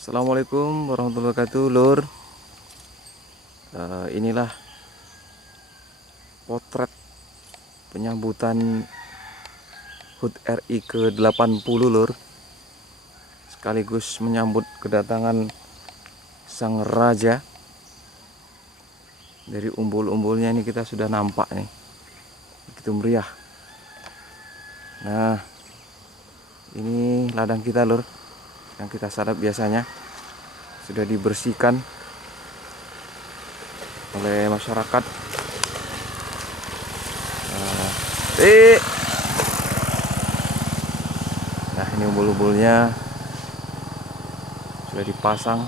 Assalamualaikum warahmatullahi wabarakatuh, Lur. Inilah potret penyambutan HUT RI ke-80, Lur. Sekaligus menyambut kedatangan sang raja. Dari umbul-umbulnya ini kita sudah nampak nih. Begitu meriah. Nah, ini ladang kita, Lur. Yang kita sadap biasanya sudah dibersihkan oleh masyarakat. Nah, ini umbul-umbulnya sudah dipasang.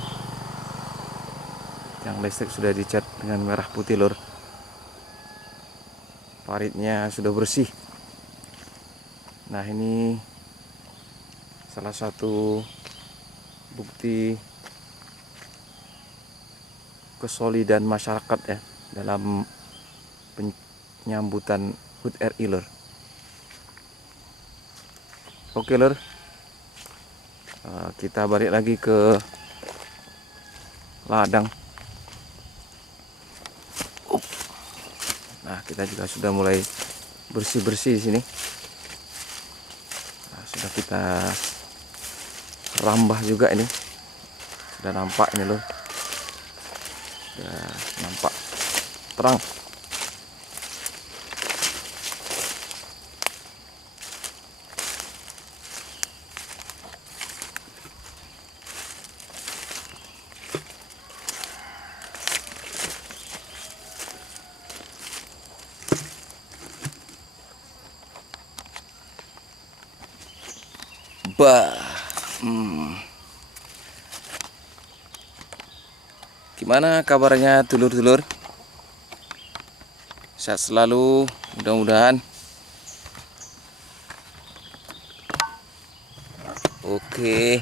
Yang listrik sudah dicat dengan merah putih, Lur. Paritnya sudah bersih. Nah, ini salah satu bukti kesolidan masyarakat ya dalam penyambutan HUT RI, Lur. Oke, Lur, kita balik lagi ke ladang. Nah, kita juga sudah mulai bersih-bersih di sini. Nah, sudah kita rambah juga ini. Sudah nampak ini, Lur. Sudah nampak terang. Bah, gimana kabarnya dulur-dulur? Sehat selalu, mudah-mudahan. Oke.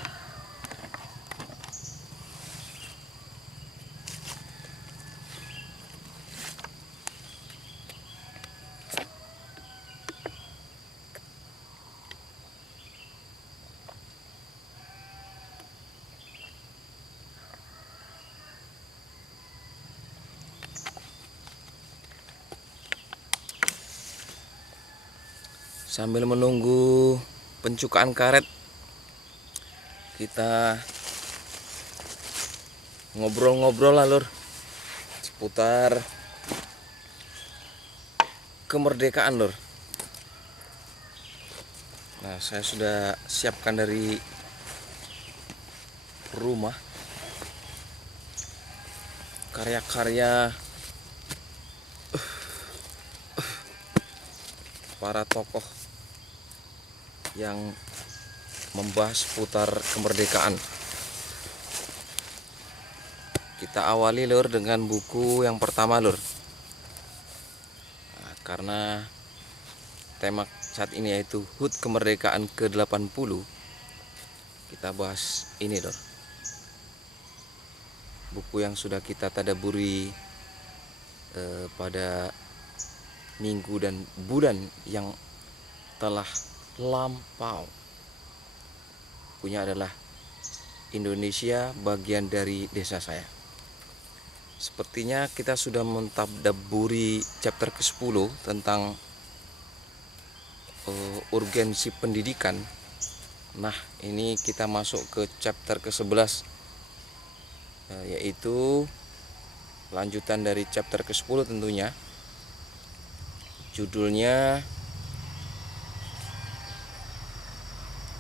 Sambil menunggu pencukaan karet, kita ngobrol-ngobrol lah, Lur, seputar kemerdekaan, Lur. Nah, saya sudah siapkan dari rumah karya-karya para tokoh yang membahas seputar kemerdekaan. Kita awali, Lur, dengan buku yang pertama, Lur. Nah, karena tema saat ini yaitu HUT kemerdekaan ke-80, kita bahas ini, Lur. Buku yang sudah kita tadaburi pada minggu dan bulan yang telah lampau. Bukunya adalah Indonesia bagian dari desa saya. Sepertinya kita sudah mentadaburi chapter ke-10 tentang urgensi pendidikan. Nah, ini kita masuk ke chapter ke-11, yaitu lanjutan dari chapter ke-10 tentunya. Judulnya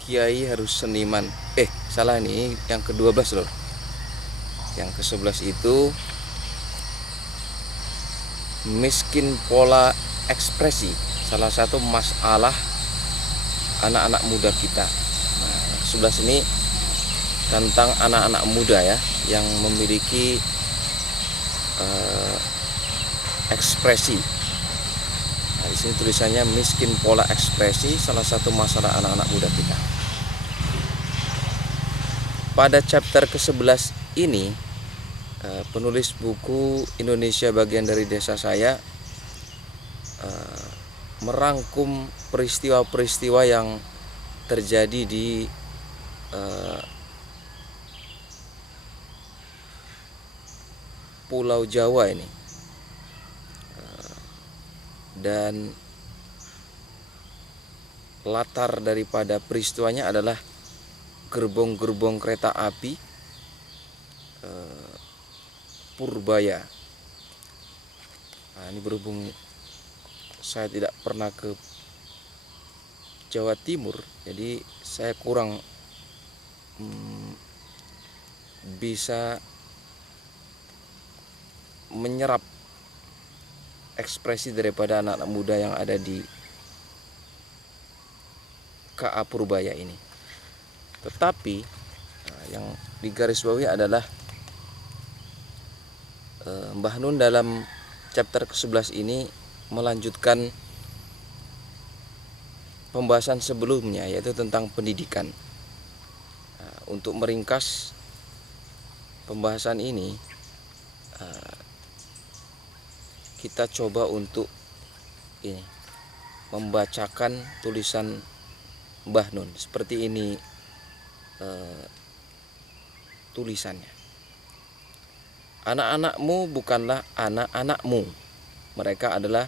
Kiai harus seniman. Salah, ini yang ke-12, Lur. Yang ke-11 itu miskin pola ekspresi, salah satu masalah anak-anak muda kita. Nah, 11 ini tentang anak-anak muda ya, yang memiliki ekspresi. Nah, di sini tulisannya miskin pola ekspresi, salah satu masalah anak-anak muda kita. Pada chapter ke-11 ini, penulis buku Indonesia bagian dari desa saya merangkum peristiwa-peristiwa yang terjadi di Pulau Jawa ini. Dan latar daripada peristiwanya adalah gerbong-gerbong kereta api Purbaya. Nah, ini berhubung saya tidak pernah ke Jawa Timur, jadi saya kurang bisa menyerap ekspresi daripada anak-anak muda yang ada di KA Purbaya ini. Tetapi yang digarisbawahi adalah Mbah Nun dalam chapter ke-11 ini melanjutkan pembahasan sebelumnya, yaitu tentang pendidikan. Untuk meringkas pembahasan ini, kita coba untuk ini membacakan tulisan Mbah Nun. Seperti ini tulisannya. Anak-anakmu bukanlah anak-anakmu, mereka adalah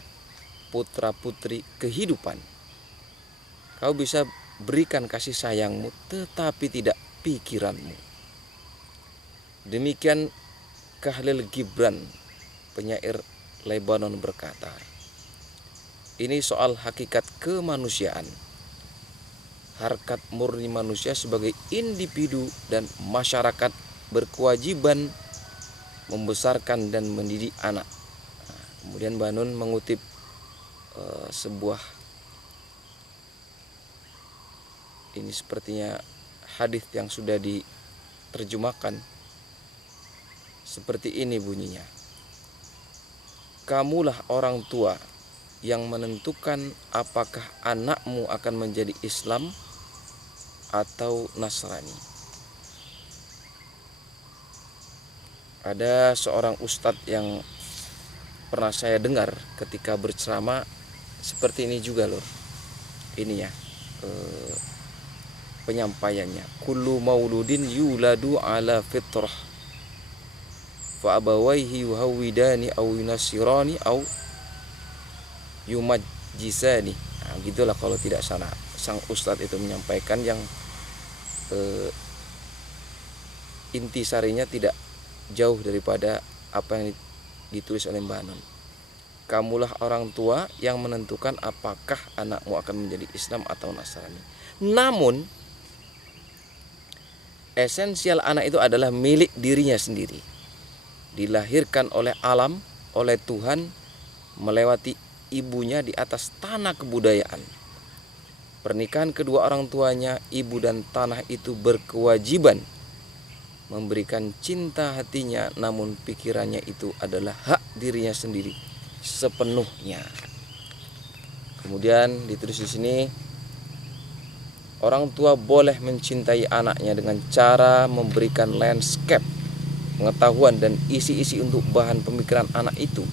putra-putri kehidupan. Kau bisa berikan kasih sayangmu, tetapi tidak pikiranmu. Demikian Khalil Gibran, penyair Lebanon, berkata, ini soal hakikat kemanusiaan, harkat murni manusia sebagai individu dan masyarakat berkewajiban membesarkan dan mendidik anak. Kemudian Mbah Nun mengutip sebuah, ini sepertinya hadis yang sudah diterjemahkan. Seperti ini bunyinya. Kamulah orang tua yang menentukan apakah anakmu akan menjadi Islam atau Nasrani. Ada seorang ustadz yang pernah saya dengar ketika berceramah seperti ini juga loh. Ini ya penyampaiannya. Kullu mauludin yuladu ala fitrah fa abawaihi yuhawidani aw yunasirani aw yumajjisani. Nah, gitulah kalau tidak salah sang ustadz itu menyampaikan, yang intisarinya tidak jauh daripada apa yang ditulis oleh Mbah Nun. Kamulah orang tua yang menentukan apakah anakmu akan menjadi Islam atau Nasrani. Namun esensial anak itu adalah milik dirinya sendiri. Dilahirkan oleh alam, oleh Tuhan, melewati ibunya di atas tanah kebudayaan. Pernikahan kedua orang tuanya, ibu dan tanah itu berkewajiban memberikan cinta hatinya, namun pikirannya itu adalah hak dirinya sendiri sepenuhnya. Kemudian ditulis di sini, orang tua boleh mencintai anaknya dengan cara memberikan landscape, pengetahuan dan isi-isi untuk bahan pemikiran anak itu,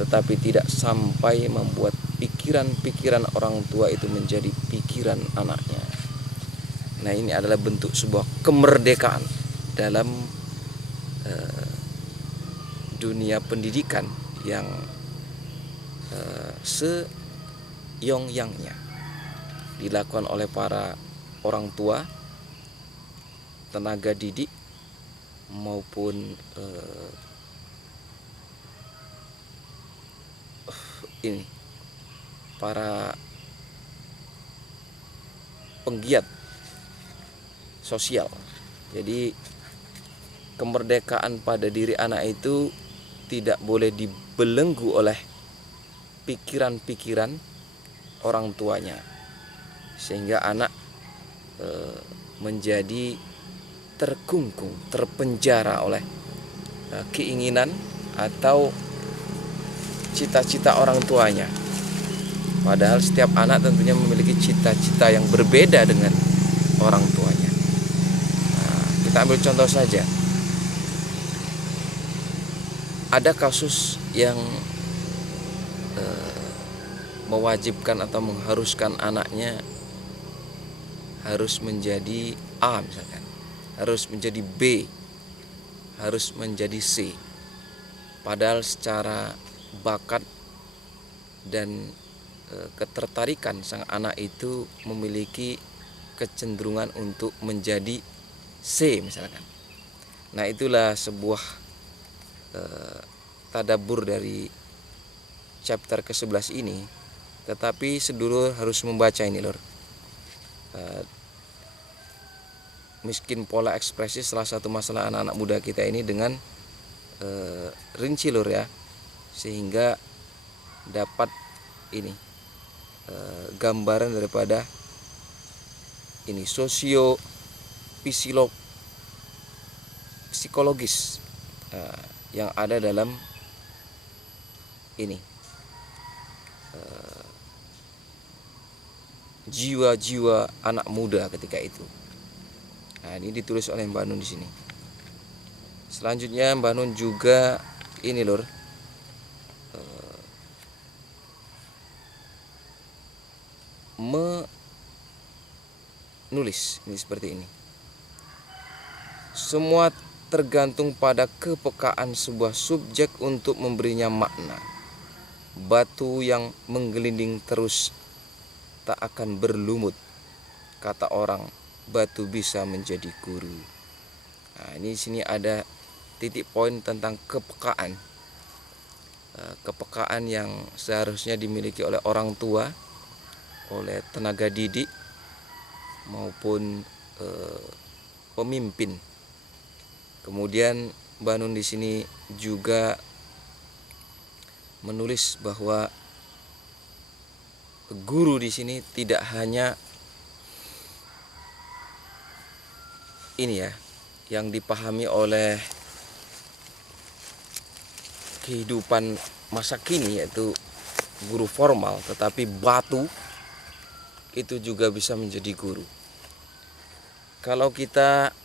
tetapi tidak sampai membuat pikiran-pikiran orang tua itu menjadi pikiran anaknya. Nah, ini adalah bentuk sebuah kemerdekaan dalam dunia pendidikan yang seyong-yangnya dilakukan oleh para orang tua, tenaga didik, maupun ini para penggiat sosial. Jadi kemerdekaan pada diri anak itu tidak boleh dibelenggu oleh pikiran-pikiran orang tuanya, sehingga anak menjadi terkungkung, terpenjara oleh keinginan atau cita-cita orang tuanya. Padahal setiap anak tentunya memiliki cita-cita yang berbeda dengan orang tuanya. Nah, kita ambil contoh saja. Ada kasus yang mewajibkan atau mengharuskan anaknya harus menjadi A misalkan, harus menjadi B, harus menjadi C. Padahal secara bakat dan ketertarikan sang anak itu memiliki kecenderungan untuk menjadi C misalkan. Nah, itulah sebuah tadabbur dari chapter ke-11 ini. Tetapi sedulur harus membaca ini lor. Miskin pola ekspresi salah satu masalah anak-anak muda kita ini dengan rinci lor ya, sehingga dapat ini gambaran daripada ini psikologis yang ada dalam ini jiwa-jiwa anak muda ketika itu. Nah, ini ditulis oleh Mbak Nun di sini. Selanjutnya Mbak Nun juga ini lor, menulis ini seperti ini. Semua tergantung pada kepekaan sebuah subjek untuk memberinya makna. Batu yang menggelinding terus tak akan berlumut. Kata orang, batu bisa menjadi guru. Nah, ini di sini ada titik poin tentang kepekaan. Kepekaan yang seharusnya dimiliki oleh orang tua, oleh tenaga didik maupun pemimpin. Kemudian Mbak Nun di sini juga menulis bahwa guru di sini tidak hanya ini ya, yang dipahami oleh kehidupan masa kini yaitu guru formal, tetapi batu itu juga bisa menjadi guru. Kalau kita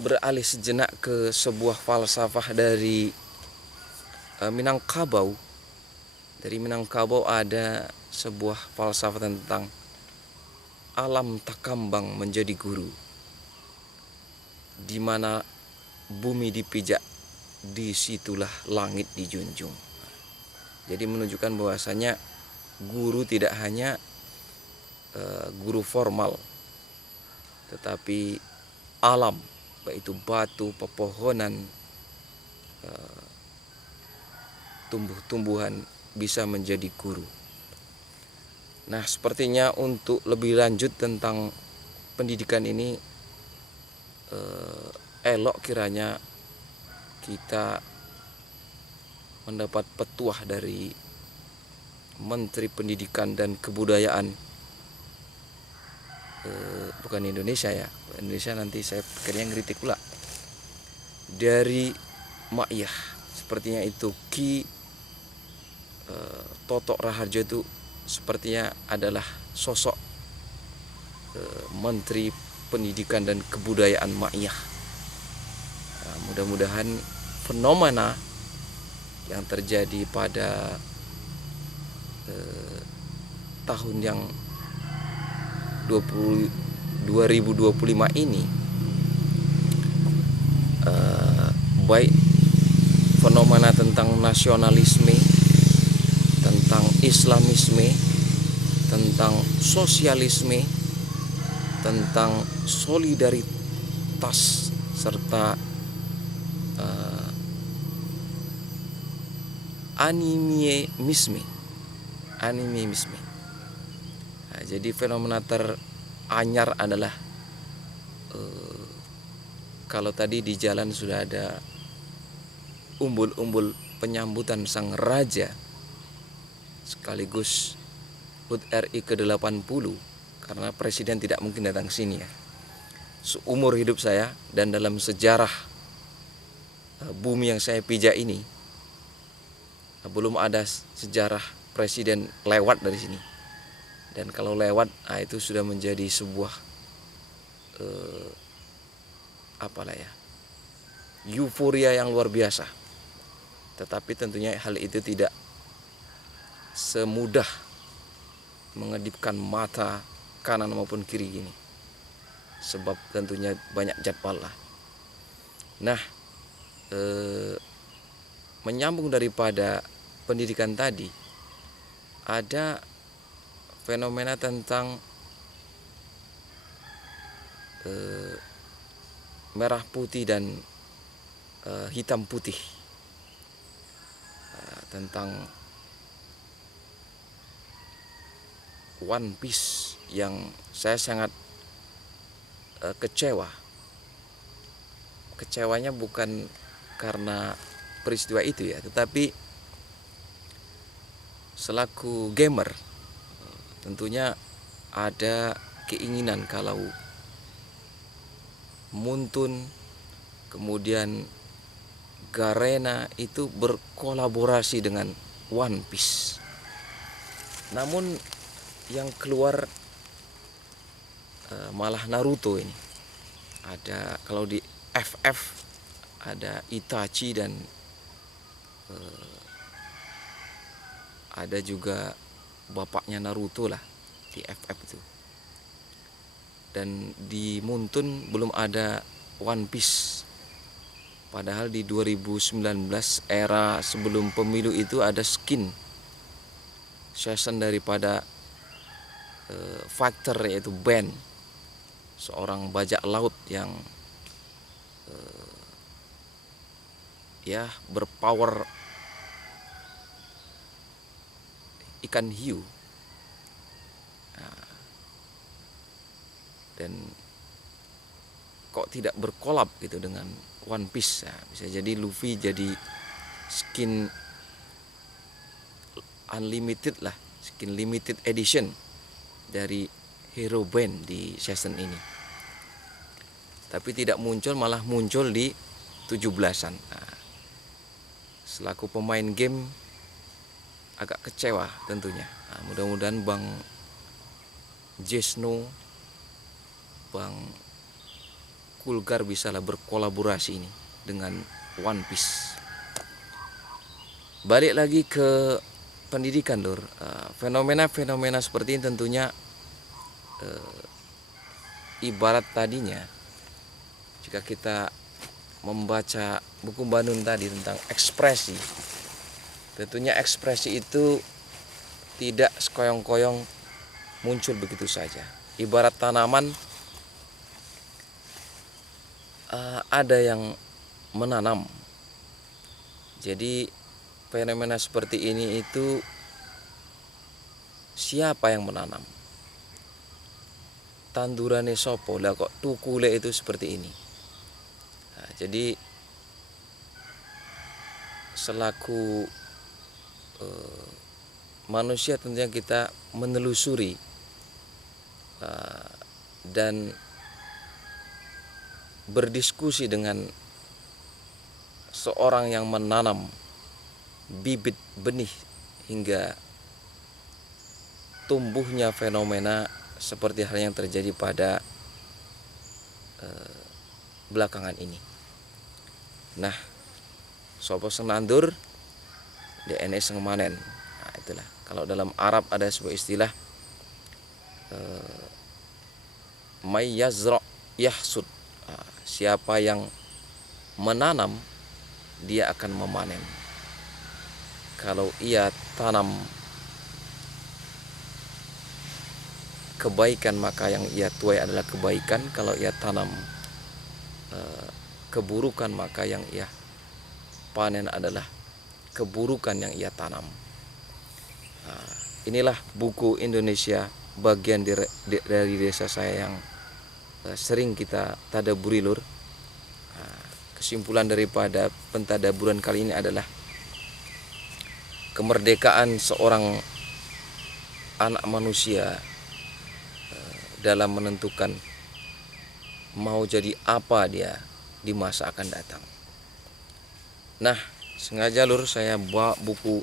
beralih sejenak ke sebuah falsafah dari Minangkabau. Dari Minangkabau ada sebuah falsafah tentang alam takambang menjadi guru. Di mana bumi dipijak, disitulah langit dijunjung. Jadi menunjukkan bahwasanya guru tidak hanya guru formal, tetapi alam, baik itu batu, pepohonan, tumbuh-tumbuhan bisa menjadi guru. Nah, sepertinya untuk lebih lanjut tentang pendidikan ini elok kiranya kita mendapat petuah dari Menteri Pendidikan dan Kebudayaan, bukan Indonesia ya, Indonesia nanti saya pikirnya ngeritik pula, dari Makyah. Sepertinya itu Ki Toto Raharjo itu sepertinya adalah sosok Menteri Pendidikan dan Kebudayaan Makyah. Nah, mudah-mudahan fenomena yang terjadi pada tahun yang 2025 ini, baik fenomena tentang nasionalisme, tentang islamisme, tentang sosialisme, tentang solidaritas, serta animisme. Nah, jadi fenomena teranyar adalah kalau tadi di jalan sudah ada umbul-umbul penyambutan sang raja sekaligus HUT RI ke-80, karena presiden tidak mungkin datang ke sini ya. Seumur hidup saya dan dalam sejarah bumi yang saya pijak ini, belum ada sejarah presiden lewat dari sini. Dan kalau lewat, itu sudah menjadi sebuah euforia yang luar biasa. Tetapi tentunya hal itu tidak semudah mengedipkan mata kanan maupun kiri gini, sebab tentunya banyak jadwal lah. Nah, menyambung daripada pendidikan tadi, ada fenomena tentang merah putih dan hitam putih, tentang One Piece yang saya sangat kecewa. Kecewanya bukan karena peristiwa itu ya, tetapi selaku gamer tentunya ada keinginan kalau Muntun kemudian Garena itu berkolaborasi dengan One Piece. Namun yang keluar malah Naruto ini. Ada kalau di FF ada Itachi dan ada juga bapaknya Naruto lah di FF itu. Dan di Muntun belum ada One Piece. Padahal di 2019 era sebelum pemilu itu ada skin season daripada fighter, yaitu Ben, seorang bajak laut yang berpower ikan hiu. Dan kok tidak berkolab gitu dengan One Piece. Bisa jadi Luffy jadi skin unlimited lah, skin limited edition dari Hero Ben di season ini. Tapi tidak muncul, malah muncul di 17-an. Selaku pemain game agak kecewa tentunya. Mudah-mudahan Bang Jesno, Bang Kulgar bisalah berkolaborasi ini dengan One Piece. Balik lagi ke pendidikan, Lur. Fenomena-fenomena seperti ini tentunya ibarat tadinya jika kita membaca buku Bandung tadi tentang ekspresi. Tentunya ekspresi itu tidak sekoyong-koyong muncul begitu saja. Ibarat tanaman, ada yang menanam. Jadi fenomena seperti ini itu siapa yang menanam? Tandurane sopo lah kok tukule itu seperti ini. Jadi selaku manusia tentunya kita menelusuri dan berdiskusi dengan seorang yang menanam bibit benih hingga tumbuhnya fenomena seperti hal yang terjadi pada belakangan ini. Nah, sopo senandur DNS sengemanen. Nah, itulah. Kalau dalam Arab ada sebuah istilah may yazra yahsud. Siapa yang menanam dia akan memanen. Kalau ia tanam kebaikan maka yang ia tuai adalah kebaikan. Kalau ia tanam keburukan maka yang ia panen adalah keburukan yang ia tanam. Inilah buku Indonesia bagian dari desa saya yang sering kita tadaburi, Lur. Kesimpulan daripada pentadaburan kali ini adalah kemerdekaan seorang anak manusia dalam menentukan mau jadi apa dia di masa akan datang. Nah, sengaja, Lur, saya bawa buku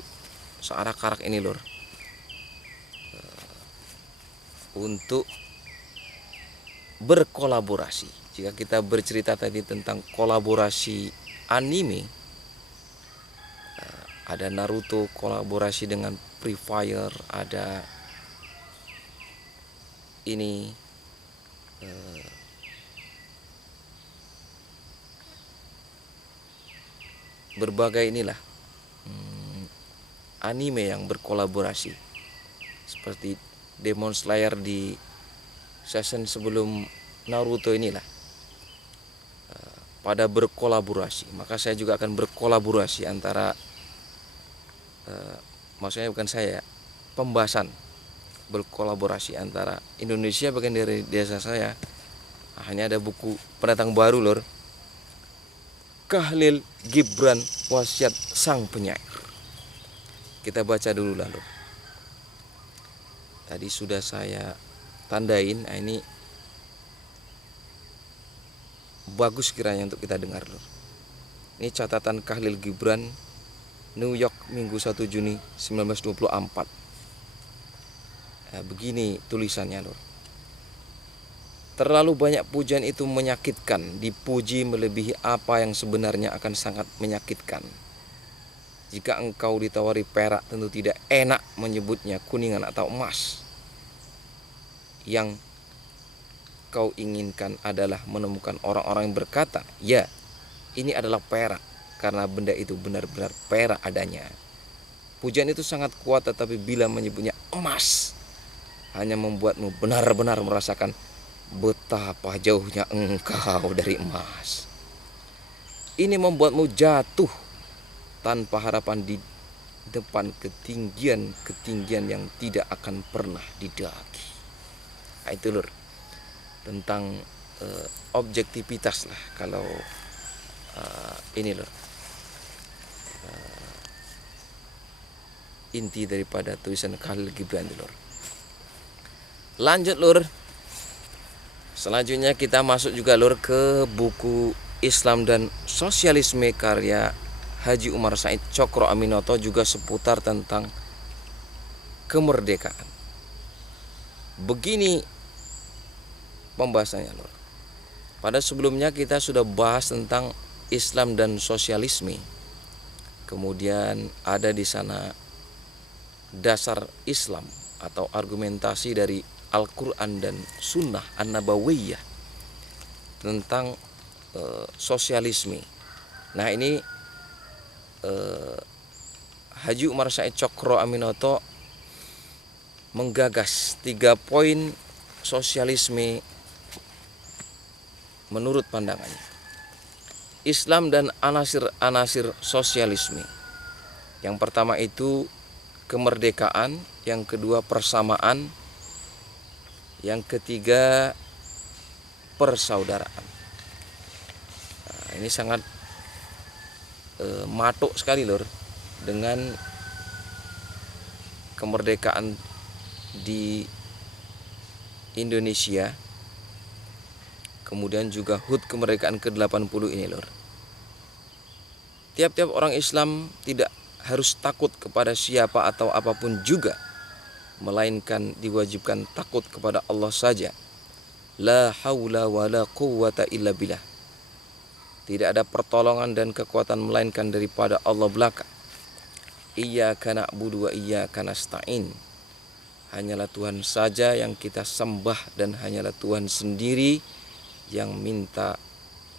searak-arak ini, Lur, untuk berkolaborasi. Jika kita bercerita tadi tentang kolaborasi anime, ada Naruto kolaborasi dengan Free Fire, ada ini berbagai inilah anime yang berkolaborasi seperti Demon Slayer di season sebelum Naruto inilah pada berkolaborasi. Maka saya juga akan berkolaborasi antara maksudnya bukan saya, pembahasan berkolaborasi antara Indonesia bagian dari desa saya. Hanya ada buku pendatang baru lor, Khalil Gibran Wasiat Sang Penyair. Kita baca dulu lalu. Tadi sudah saya tandain. Nah, ini bagus kiranya untuk kita dengar lor. Ini catatan Khalil Gibran, New York, Minggu 1 Juni 1924. Nah, begini tulisannya lor. Terlalu banyak pujian itu menyakitkan, dipuji melebihi apa yang sebenarnya akan sangat menyakitkan. Jika engkau ditawari perak, tentu tidak enak menyebutnya kuningan atau emas. Yang kau inginkan adalah menemukan orang-orang yang berkata, ya, ini adalah perak, karena benda itu benar-benar perak adanya. Pujian itu sangat kuat, tetapi bila menyebutnya emas, hanya membuatmu benar-benar merasakan betapa jauhnya engkau dari emas. Ini membuatmu jatuh tanpa harapan di depan ketinggian yang tidak akan pernah didaki. Nah, itu lur, tentang objektivitas lah kalau ini lur, inti daripada tulisan Khalil Gibran lur. Lanjut lur. Selanjutnya kita masuk juga lur ke buku Islam dan Sosialisme karya Haji Umar Said Cokro Aminoto, juga seputar tentang kemerdekaan. Begini pembahasannya lur. Pada sebelumnya kita sudah bahas tentang Islam dan sosialisme. Kemudian ada di sana dasar Islam atau argumentasi dari Al-Quran dan Sunnah An-Nabawiyah tentang sosialisme. Nah ini Haji Umar Said Cokro Aminoto menggagas 3 poin sosialisme menurut pandangannya. Islam dan anasir-anasir sosialisme. Yang pertama itu kemerdekaan, yang kedua persamaan, yang ketiga persaudaraan. Nah, ini sangat matuk sekali lor dengan kemerdekaan di Indonesia. Kemudian juga HUT kemerdekaan ke-80 ini lor. Tiap-tiap orang Islam tidak harus takut kepada siapa atau apapun juga, melainkan diwajibkan takut kepada Allah saja. La haula wa la quwwata illa billah. Tidak ada pertolongan dan kekuatan melainkan daripada Allah belaka. Iyyaka na'budu wa iyyaka nasta'in. Hanyalah Tuhan saja yang kita sembah dan hanyalah Tuhan sendiri yang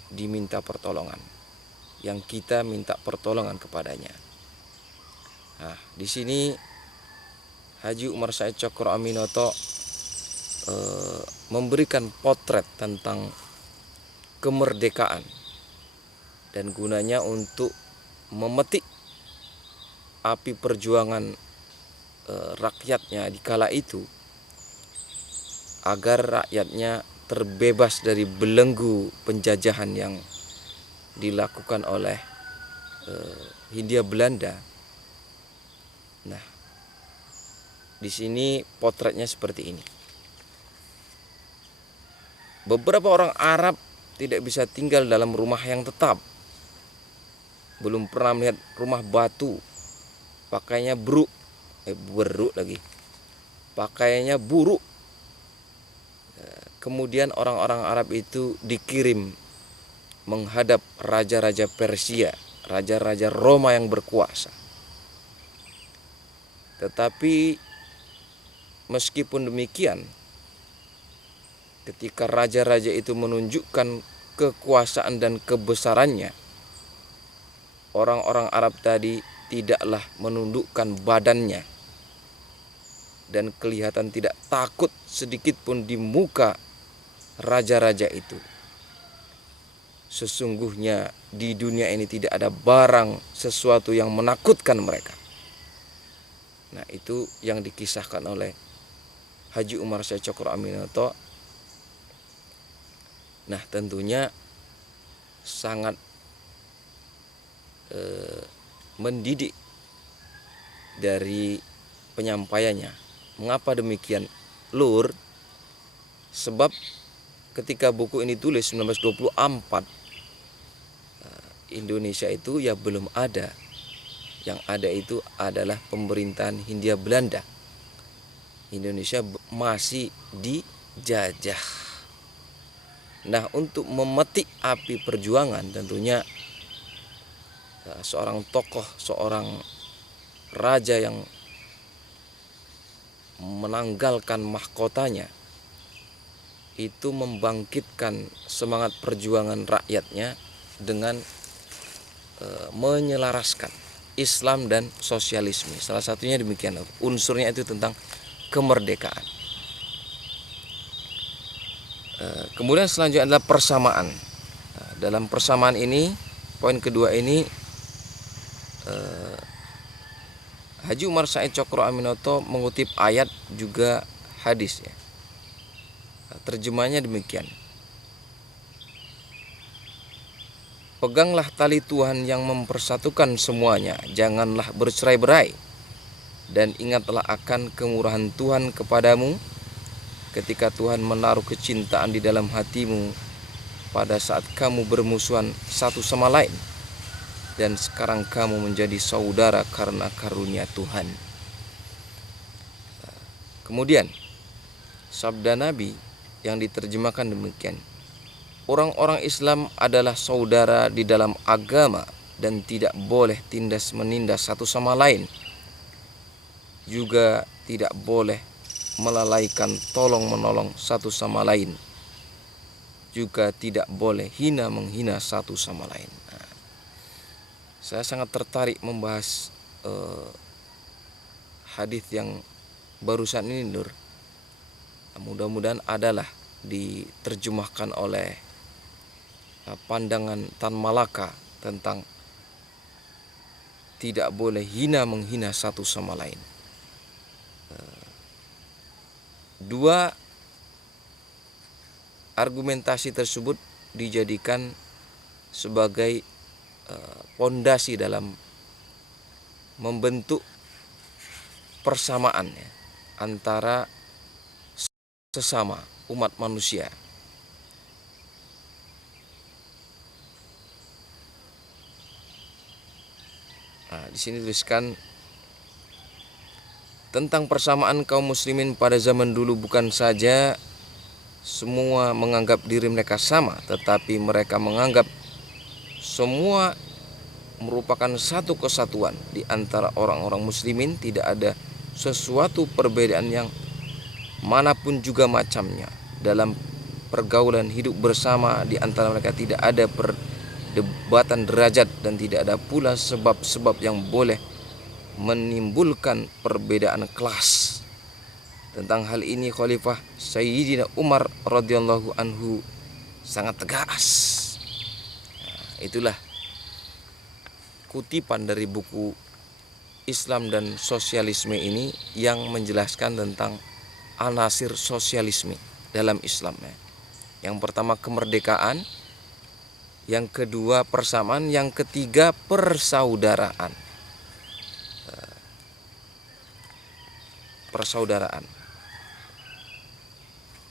diminta pertolongan, yang kita minta pertolongan kepadanya. Nah, di sini Haji Umar Said Cokro Aminoto memberikan potret tentang kemerdekaan dan gunanya untuk memetik api perjuangan rakyatnya di kala itu, agar rakyatnya terbebas dari belenggu penjajahan yang dilakukan oleh Hindia Belanda. Nah, di sini potretnya seperti ini. Beberapa orang Arab tidak bisa tinggal dalam rumah yang tetap. Belum pernah melihat rumah batu. Pakaiannya Pakaiannya buruk. Kemudian orang-orang Arab itu dikirim menghadap raja-raja Persia, raja-raja Roma yang berkuasa. Tetapi meskipun demikian, ketika raja-raja itu menunjukkan kekuasaan dan kebesarannya, orang-orang Arab tadi tidaklah menundukkan badannya dan kelihatan tidak takut sedikit pun di muka raja-raja itu. Sesungguhnya di dunia ini tidak ada barang sesuatu yang menakutkan mereka. Nah, itu yang dikisahkan oleh Haji Umar Syekh Cokro Aminoto. Nah, tentunya sangat mendidik dari penyampaiannya. Mengapa demikian, Lur? Sebab ketika buku ini tulis 1924, Indonesia itu ya belum ada. Yang ada itu adalah pemerintahan Hindia Belanda. Indonesia masih dijajah. Nah, untuk memetik api perjuangan tentunya seorang tokoh, seorang raja yang menanggalkan mahkotanya itu membangkitkan semangat perjuangan rakyatnya dengan menyelaraskan Islam dan sosialisme. Salah satunya demikian, unsurnya itu tentang kemerdekaan. Kemudian selanjutnya adalah persamaan. Dalam persamaan ini, poin kedua ini, Haji Umar Said Cokro Aminoto mengutip ayat juga hadis ya. Terjemahnya demikian. Peganglah tali Tuhan yang mempersatukan semuanya, janganlah bercerai-berai. Dan ingatlah akan kemurahan Tuhan kepadamu ketika Tuhan menaruh kecintaan di dalam hatimu pada saat kamu bermusuhan satu sama lain. Dan sekarang kamu menjadi saudara karena karunia Tuhan. Kemudian sabda Nabi yang diterjemahkan demikian. Orang-orang Islam adalah saudara di dalam agama dan tidak boleh tindas menindas satu sama lain. Juga tidak boleh melalaikan tolong menolong satu sama lain. Juga tidak boleh hina menghina satu sama lain. Saya sangat tertarik membahas hadis yang barusan ini, Nur. Mudah-mudahan adalah diterjemahkan oleh pandangan Tan Malaka tentang tidak boleh hina menghina satu sama lain. Dua argumentasi tersebut dijadikan sebagai pondasi dalam membentuk persamaan ya, antara sesama umat manusia. Nah, di sini tuliskan tentang persamaan kaum muslimin pada zaman dulu, bukan saja semua menganggap diri mereka sama, tetapi mereka menganggap semua merupakan satu kesatuan di antara orang-orang muslimin. Tidak ada sesuatu perbedaan yang manapun juga macamnya. Dalam pergaulan hidup bersama di antara mereka tidak ada perdebatan derajat dan tidak ada pula sebab-sebab yang boleh menimbulkan perbedaan kelas. Tentang hal ini Khalifah Sayyidina Umar radhiyallahu anhu sangat tegas. Itulah kutipan dari buku Islam dan Sosialisme ini yang menjelaskan tentang anasir sosialisme dalam Islam. Yang pertama kemerdekaan, yang kedua persamaan, yang ketiga persaudaraan. Persaudaraan.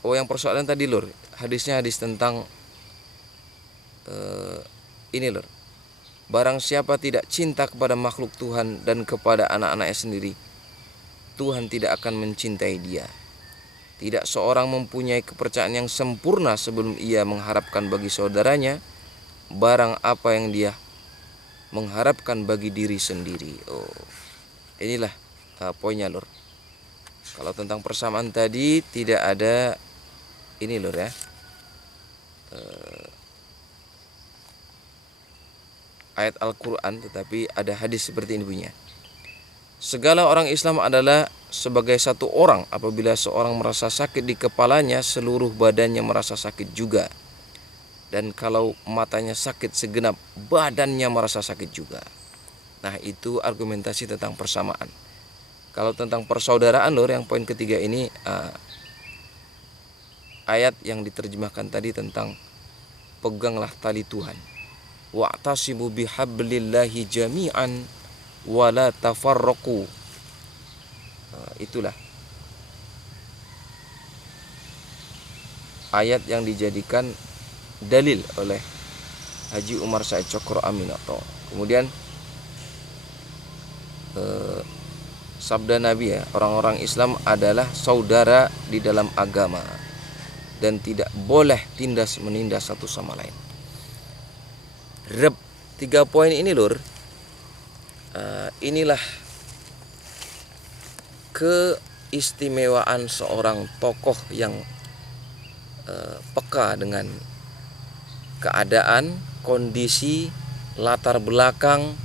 Oh, yang persaudaraan tadi, Lur, hadisnya hadis tentang ini, Lur. Barang siapa tidak cinta kepada makhluk Tuhan dan kepada anak-anaknya sendiri, Tuhan tidak akan mencintai dia. Tidak seorang mempunyai kepercayaan yang sempurna sebelum ia mengharapkan bagi saudaranya barang apa yang dia mengharapkan bagi diri sendiri. Oh, inilah poinnya, Lur. Kalau tentang persamaan tadi tidak ada ini, Lur, ya. ayat Al-Quran, tetapi ada hadis seperti ini bunyinya. Segala orang Islam adalah sebagai satu orang. Apabila seorang merasa sakit di kepalanya, seluruh badannya merasa sakit juga. Dan kalau matanya sakit, segenap badannya merasa sakit juga. Nah, itu argumentasi tentang persamaan. Kalau tentang persaudaraan lor, yang poin ketiga ini ayat yang diterjemahkan tadi tentang peganglah tali Tuhan. Wa'tasimu bihablillahi jami'an wala tafarraqu. Itulah ayat yang dijadikan dalil oleh Haji Umar Said Cokro Aminoto. Kemudian sabda Nabi ya, orang-orang Islam adalah saudara di dalam agama dan tidak boleh tindas menindas satu sama lain. 3 poin ini lur, inilah keistimewaan seorang tokoh yang peka dengan keadaan, kondisi, latar belakang,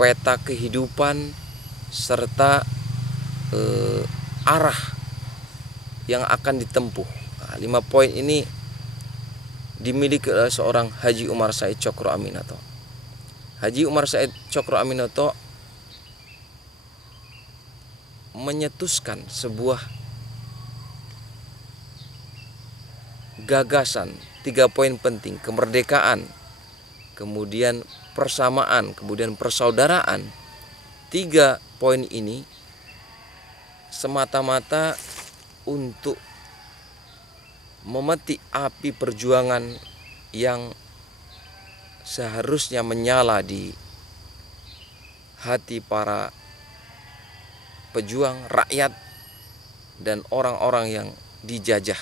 peta kehidupan, serta arah yang akan ditempuh. 5 poin ini dimiliki oleh seorang Haji Umar Said Cokro Aminoto. Haji Umar Said Cokro Aminoto menyetuskan sebuah gagasan 3 poin penting: kemerdekaan, kemudian persamaan, kemudian persaudaraan. 3 poin ini semata-mata untuk memetik api perjuangan yang seharusnya menyala di hati para pejuang, rakyat, dan orang-orang yang dijajah,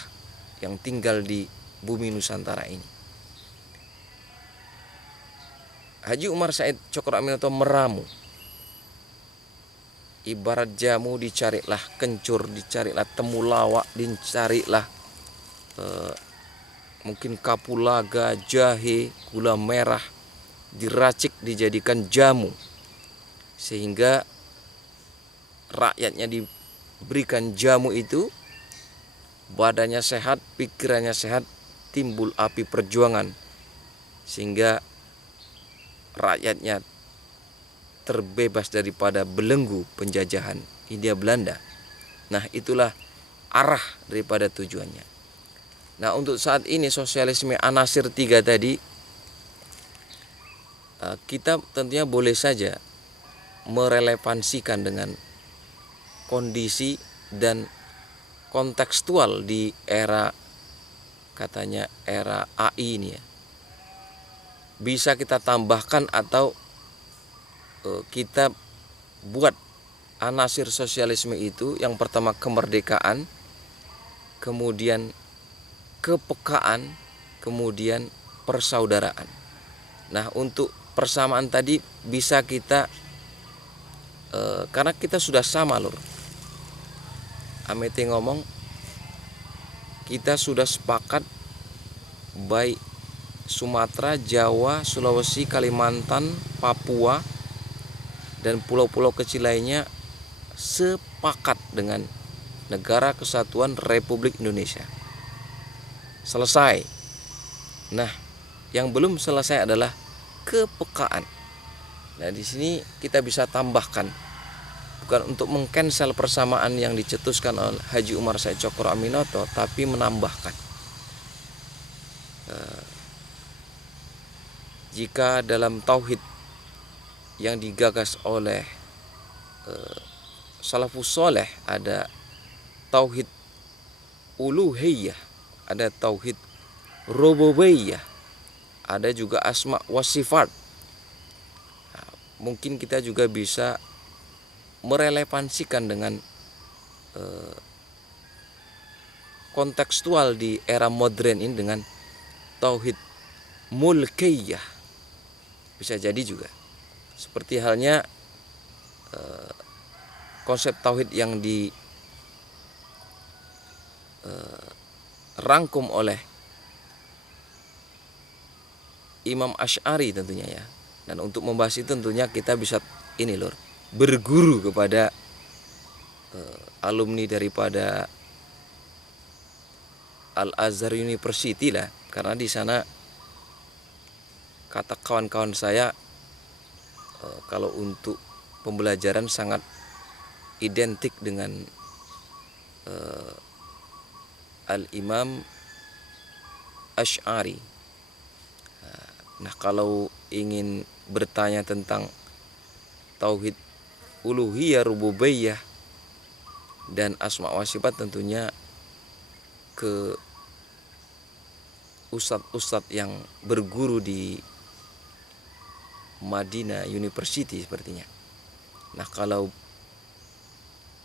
yang tinggal di bumi Nusantara ini. Haji Umar Said Cokro Aminoto meramu. Ibarat jamu, dicarilah kencur, dicarilah temulawak, dicarilah mungkin kapulaga, jahe, gula merah, diracik dijadikan jamu, sehingga rakyatnya diberikan jamu itu, badannya sehat, pikirannya sehat, timbul api perjuangan, sehingga rakyatnya terbebas daripada belenggu penjajahan Hindia Belanda. Nah, itulah arah daripada tujuannya. Nah, untuk saat ini sosialisme Anasir 3 tadi, kita tentunya boleh saja merelevansikan dengan kondisi dan kontekstual di era, katanya era AI ini ya. Bisa kita tambahkan atau kita buat anasir sosialisme itu, yang pertama kemerdekaan, kemudian kepekaan, kemudian persaudaraan. Nah, untuk persamaan tadi bisa kita karena kita sudah sama lur. Amete ngomong, kita sudah sepakat baik Sumatera, Jawa, Sulawesi, Kalimantan, Papua, dan pulau-pulau kecil lainnya sepakat dengan Negara Kesatuan Republik Indonesia. Selesai. Nah, yang belum selesai adalah kepekaan. Nah, di sini kita bisa tambahkan, bukan untuk mengcancel persamaan yang dicetuskan oleh Haji Umar Said Cokro Aminoto, tapi menambahkan. Jika dalam tauhid yang digagas oleh salafus soleh ada tauhid uluhiyah, ada tauhid rububiyah, ada juga asma wa sifat. Nah, mungkin kita juga bisa merelevansikan dengan kontekstual di era modern ini dengan tauhid mulkiyah, bisa jadi juga. Seperti halnya konsep tauhid yang dirangkum oleh Imam Asy'ari tentunya ya. Dan untuk membahas itu tentunya kita bisa ini lur, berguru kepada alumni daripada Al-Azhar University lah, karena di sana kata kawan-kawan saya kalau untuk pembelajaran sangat identik dengan Al-Imam Asy'ari. Nah, kalau ingin bertanya tentang tauhid uluhiyah, rububiyah dan asma wa sifat tentunya ke ustadz-ustadz yang berguru di Madinah University sepertinya. Nah, kalau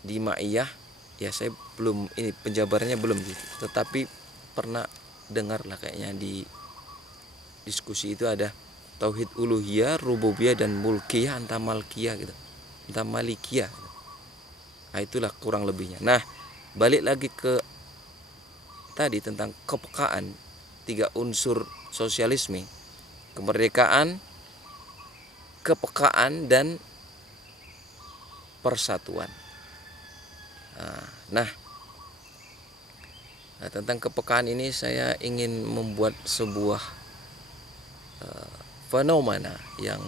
di Ma'iyah ya saya belum, ini penjabarannya belum gitu, tetapi pernah dengar lah kayaknya di diskusi itu ada tauhid uluhiyah, rububiyah dan mulkiyah, entah malkiyah gitu, entah malikiyah gitu. Nah, itulah kurang lebihnya. Nah, balik lagi ke tadi tentang kepekaan, 3 unsur sosialisme: kemerdekaan, kepekaan, dan persatuan. Nah, tentang kepekaan ini saya ingin membuat sebuah fenomena yang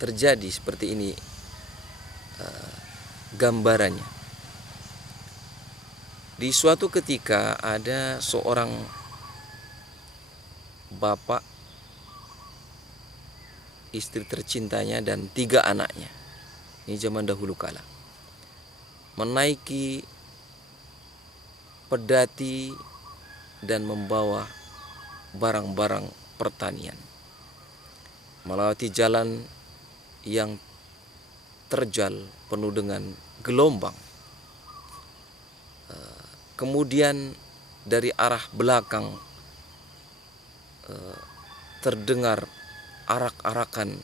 terjadi seperti ini gambarannya. Di suatu ketika ada seorang bapak, istri tercintanya dan 3 anaknya. Ini zaman dahulu kala. Menaiki pedati dan membawa barang-barang pertanian, melewati jalan yang terjal penuh dengan gelombang. Kemudian dari arah belakang terdengar arak-arakan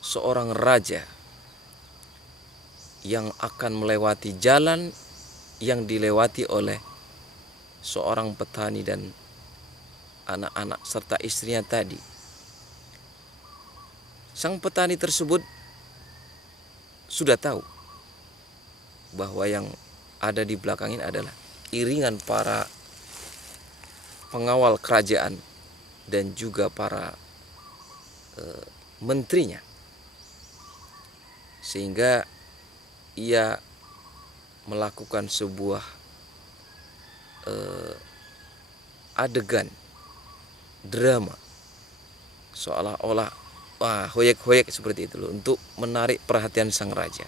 seorang raja yang akan melewati jalan yang dilewati oleh seorang petani dan anak-anak serta istrinya tadi. Sang petani tersebut sudah tahu bahwa yang ada di belakang ini adalah iringan para pengawal kerajaan dan juga para menterinya, sehingga ia melakukan sebuah adegan drama seolah-olah hoyek-hoyek seperti itu loh, untuk menarik perhatian sang raja.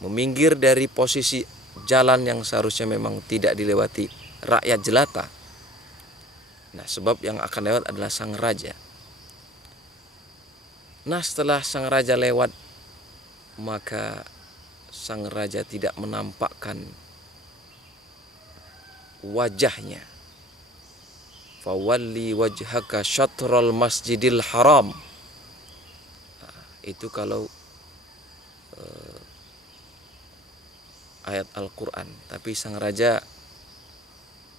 Meminggir dari posisi jalan yang seharusnya memang tidak dilewati rakyat jelata. Nah, sebab yang akan lewat adalah sang raja. Nah, setelah sang raja lewat, maka sang raja tidak menampakkan wajahnya. Fawalli wajhaka syatrul masjidil haram. Nah, itu kalau ayat Al-Quran. Tapi sang raja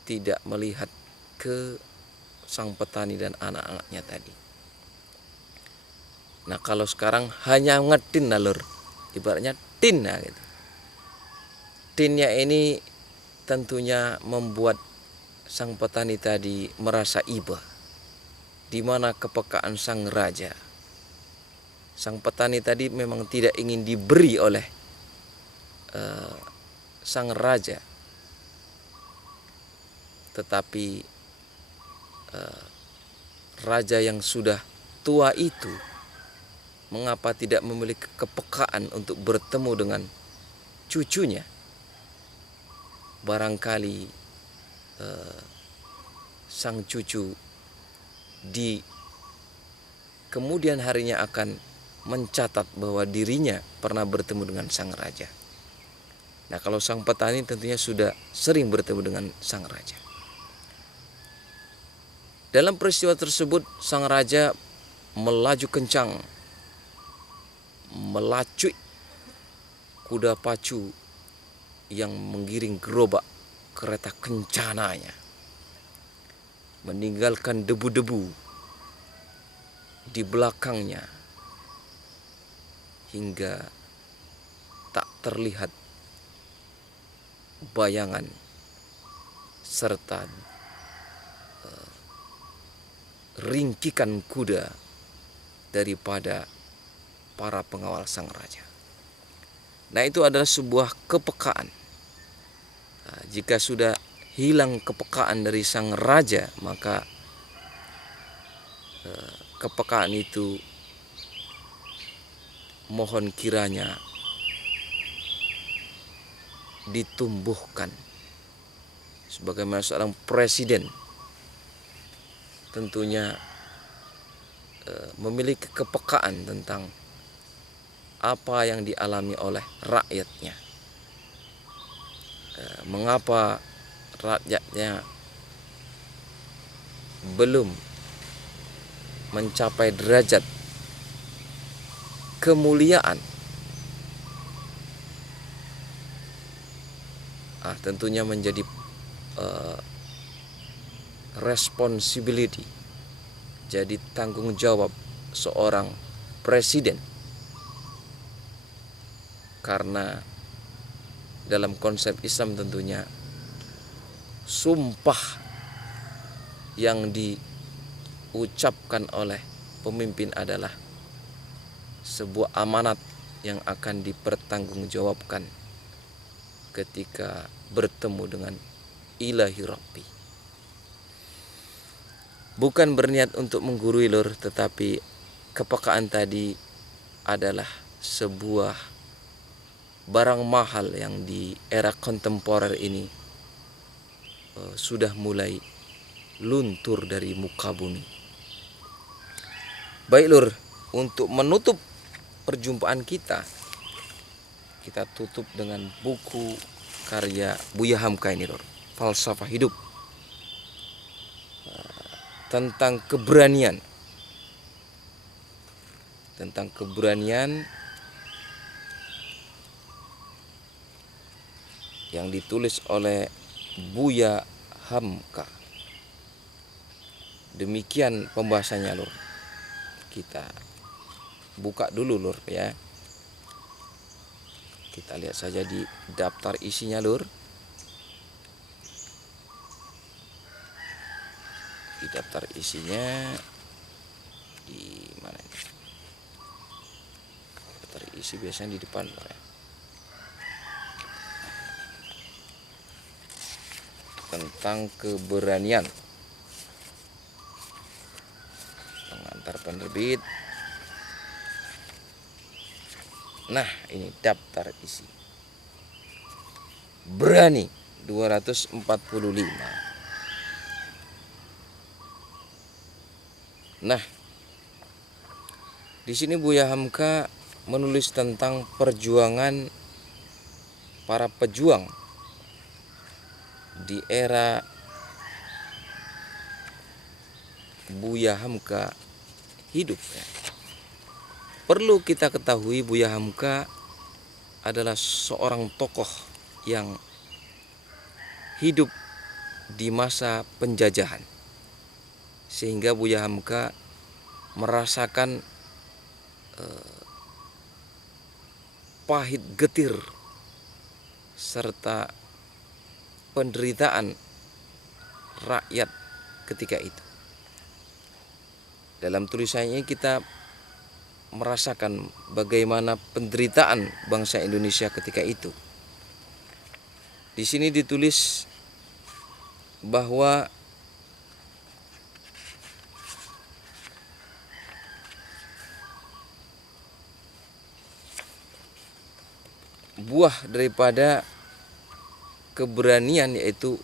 tidak melihat ke sang petani dan anak-anaknya tadi. Nah, kalau sekarang hanya ngetin alur, ibaratnya tin nah, gitu. Tinnya ini tentunya membuat sang petani tadi merasa iba, di mana kepekaan sang raja. Sang petani tadi memang tidak ingin diberi oleh sang raja, tetapi raja yang sudah tua itu mengapa tidak memiliki kepekaan untuk bertemu dengan cucunya. Barangkali sang cucu di kemudian harinya akan mencatat bahwa dirinya pernah bertemu dengan sang raja. Nah, kalau sang petani tentunya sudah sering bertemu dengan sang raja. Dalam peristiwa tersebut, sang raja melaju kencang, melacui kuda pacu yang menggiring gerobak kereta kencananya. meninggalkan debu-debu di belakangnya hingga tak terlihat bayangan serta ringkikan kuda daripada para pengawal sang raja. Nah, itu adalah sebuah kepekaan. Nah, jika sudah hilang kepekaan dari sang raja, maka kepekaan itu mohon kiranya ditumbuhkan. Sebagaimana seorang presiden tentunya memiliki kepekaan tentang apa yang dialami oleh rakyatnya. Mengapa rakyatnya belum mencapai derajat kemuliaan? Tentunya menjadi responsibility, jadi tanggung jawab seorang presiden. Karena dalam konsep Islam tentunya sumpah yang diucapkan oleh pemimpin adalah sebuah amanat yang akan dipertanggungjawabkan ketika bertemu dengan Ilahi Rabbi. Bukan berniat untuk menggurui lur, tetapi kepekaan tadi adalah sebuah barang mahal yang di era kontemporer ini sudah mulai luntur dari muka bumi. Baik lur, untuk menutup perjumpaan kita tutup dengan buku karya Buya Hamka ini lur, Falsafah Hidup, tentang keberanian. Tentang keberanian yang ditulis oleh Buya Hamka. Demikian pembahasannya lur. Kita buka dulu lur ya. Kita lihat saja di daftar isinya lur. Di daftar isinya di mana ini? Daftar isi biasanya di depan lur ya. Tentang keberanian, pengantar penerbit. Nah, ini daftar isi. Berani 245. Nah, di sini Buya Hamka menulis tentang perjuangan para pejuang di era Buya Hamka hidup ya. Perlu kita ketahui Buya Hamka adalah seorang tokoh yang hidup di masa penjajahan, sehingga Buya Hamka merasakan pahit getir serta penderitaan rakyat ketika itu. Dalam tulisannya kita merasakan bagaimana penderitaan bangsa Indonesia ketika itu. Di sini ditulis bahwa buah daripada keberanian yaitu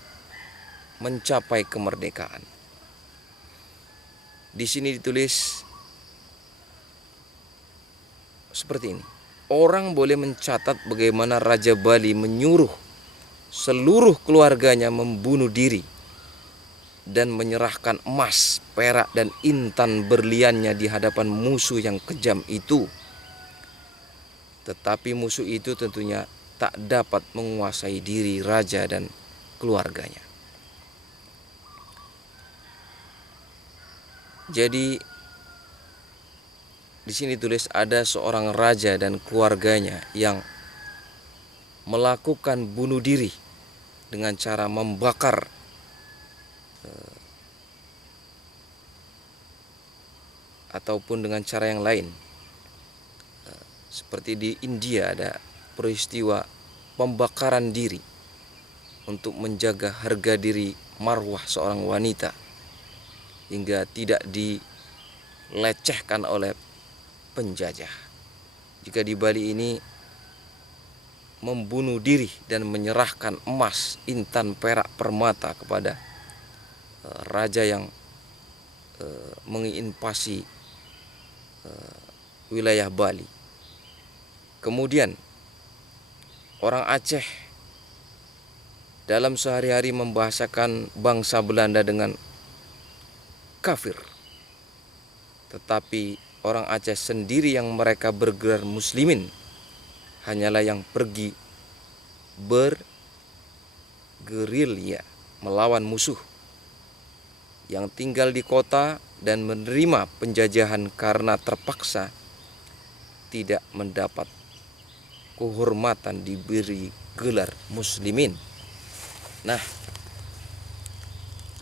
mencapai kemerdekaan. Di sini ditulis seperti ini. Orang boleh mencatat bagaimana Raja Bali menyuruh seluruh keluarganya membunuh diri dan menyerahkan emas, perak, dan intan berliannya di hadapan musuh yang kejam itu. Tetapi musuh itu tentunya tak dapat menguasai diri raja dan keluarganya. Jadi di sini tulis ada seorang raja dan keluarganya yang melakukan bunuh diri dengan cara membakar ataupun dengan cara yang lain. Seperti di India ada peristiwa pembakaran diri untuk menjaga harga diri marwah seorang wanita hingga tidak dilecehkan oleh penjajah. Jika di Bali ini membunuh diri dan menyerahkan emas, intan, perak, permata kepada raja yang menginvasi wilayah Bali. Kemudian orang Aceh dalam sehari-hari membahasakan bangsa Belanda dengan kafir. Tetapi orang Aceh sendiri yang mereka bergelar muslimin hanyalah yang pergi bergerilya melawan musuh yang tinggal di kota dan menerima penjajahan karena terpaksa tidak mendapat kehormatan diberi gelar muslimin. Nah,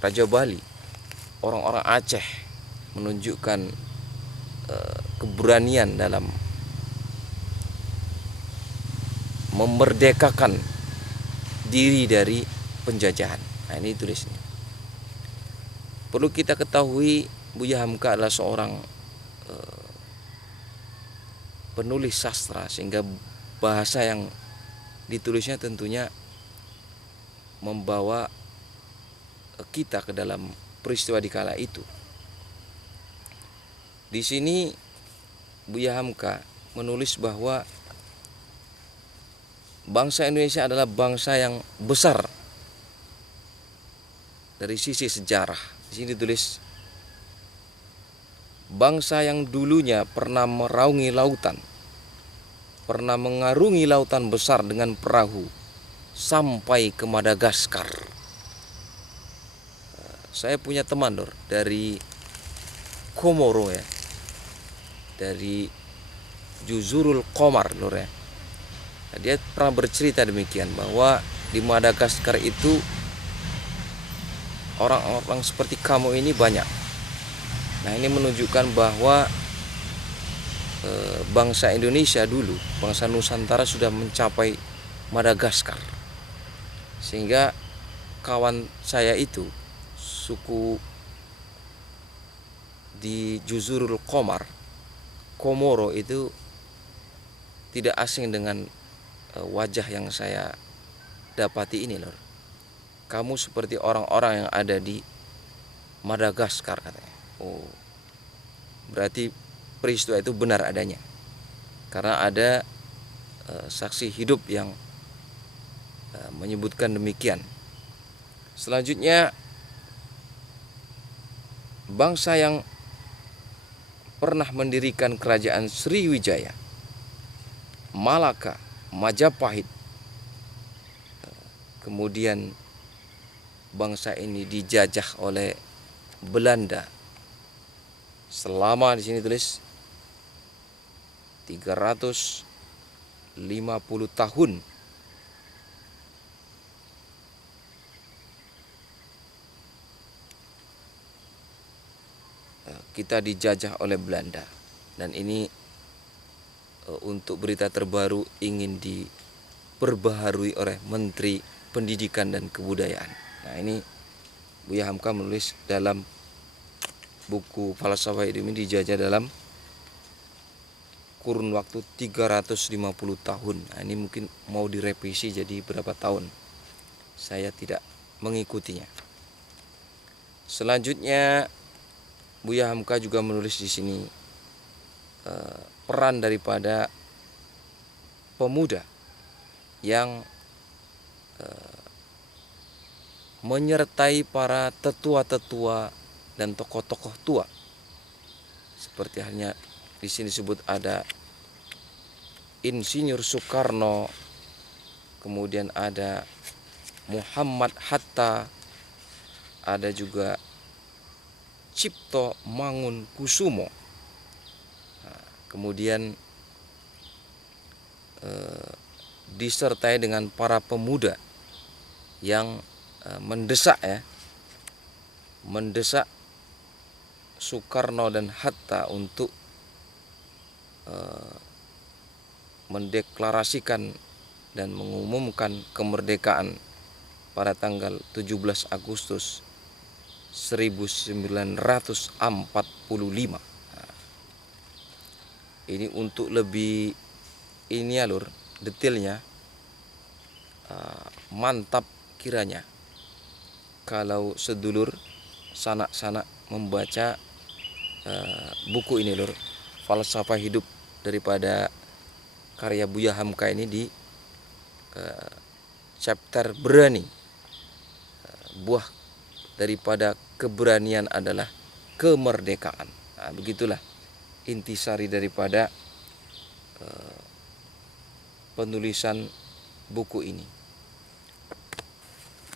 Raja Bali, orang-orang Aceh menunjukkan keberanian dalam memerdekakan diri dari penjajahan. Nah, ini tulisnya. Perlu kita ketahui, Buya Hamka adalah seorang penulis sastra, sehingga bahasa yang ditulisnya tentunya membawa kita ke dalam peristiwa di kala itu. Di sini Buya Hamka menulis bahwa bangsa Indonesia adalah bangsa yang besar dari sisi sejarah. Di sini ditulis bangsa yang dulunya pernah meraungi lautan, pernah mengarungi lautan besar dengan perahu sampai ke Madagaskar. Saya punya teman Lur dari Komoro ya, dari Juzurul Qomar Lur ya. Dia pernah bercerita demikian bahwa di Madagaskar itu orang-orang seperti kamu ini banyak. Nah, ini menunjukkan bahwa bangsa Indonesia dulu, bangsa Nusantara sudah mencapai Madagaskar. Sehingga kawan saya itu, suku di Juzurul Qomar, Komoro itu tidak asing dengan wajah yang saya dapati ini Lur. Kamu seperti orang-orang yang ada di Madagaskar katanya. Oh, berarti peristiwa itu benar adanya, karena ada saksi hidup yang menyebutkan demikian. Selanjutnya, bangsa yang pernah mendirikan kerajaan Sriwijaya, Malaka, Majapahit, kemudian bangsa ini dijajah oleh Belanda selama, di sini tulis 350 tahun. Kita dijajah oleh Belanda, dan ini untuk berita terbaru ingin diperbaharui oleh Menteri Pendidikan dan Kebudayaan. Nah, ini Buya Hamka menulis dalam buku Falsafah Hidup ini dijajah dalam kurun waktu 350 tahun. Nah, ini mungkin mau direvisi jadi berapa tahun, saya tidak mengikutinya. Selanjutnya Buya Hamka juga menulis di sini peran daripada pemuda yang menyertai para tetua-tetua dan tokoh-tokoh tua. Seperti halnya di sini disebut ada Insinyur Soekarno, kemudian ada Muhammad Hatta, ada juga Cipto Mangunkusumo. Nah, kemudian disertai dengan para pemuda yang mendesak Soekarno dan Hatta untuk mendeklarasikan dan mengumumkan kemerdekaan pada tanggal 17 Agustus 1945. Nah, ini untuk lebih detailnya, mantap kiranya kalau sedulur sanak-sanak membaca buku ini lur, Falsafah Hidup daripada karya Buya Hamka ini di chapter berani. Buah daripada keberanian adalah kemerdekaan. Nah, begitulah intisari daripada penulisan buku ini.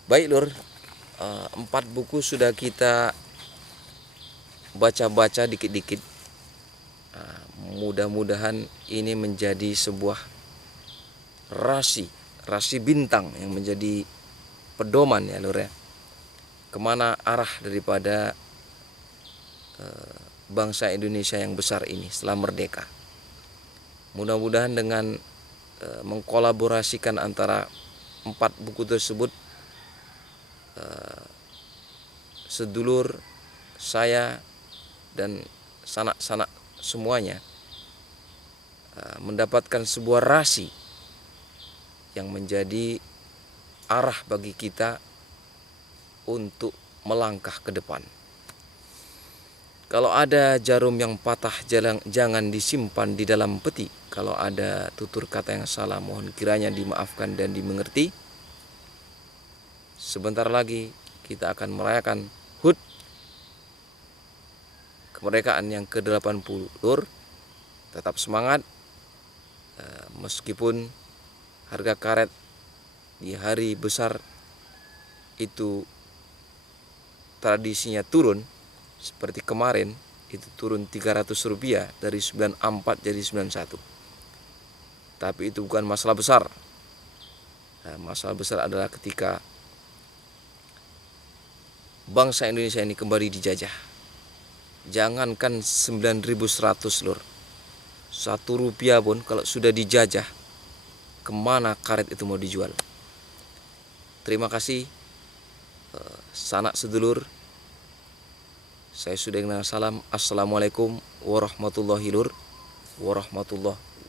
Baik lur, 4 buku sudah kita baca-baca dikit-dikit. Mudah-mudahan ini menjadi sebuah rasi bintang yang menjadi pedoman ya lur ya, kemana arah daripada bangsa Indonesia yang besar ini setelah merdeka. Mudah-mudahan dengan mengkolaborasikan antara 4 buku tersebut, sedulur saya dan sanak-sanak semuanya mendapatkan sebuah rasi yang menjadi arah bagi kita untuk melangkah ke depan. Kalau ada jarum yang patah jangan disimpan di dalam peti. Kalau ada tutur kata yang salah mohon kiranya dimaafkan dan dimengerti. Sebentar lagi kita akan merayakan HUT kemerdekaan yang ke-80 lur. Tetap semangat, meskipun harga karet di hari besar itu tradisinya turun, seperti kemarin itu turun Rp300 dari 94 jadi 91. Tapi itu bukan masalah besar. Masalah besar adalah ketika bangsa Indonesia ini kembali dijajah. Jangankan 9.100 lur, Rp1 pun kalau sudah dijajah, kemana karet itu mau dijual? Terima kasih sanak sedulur. Saya sudah kenal salam. Assalamualaikum warahmatullahi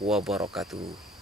wabarakatuh.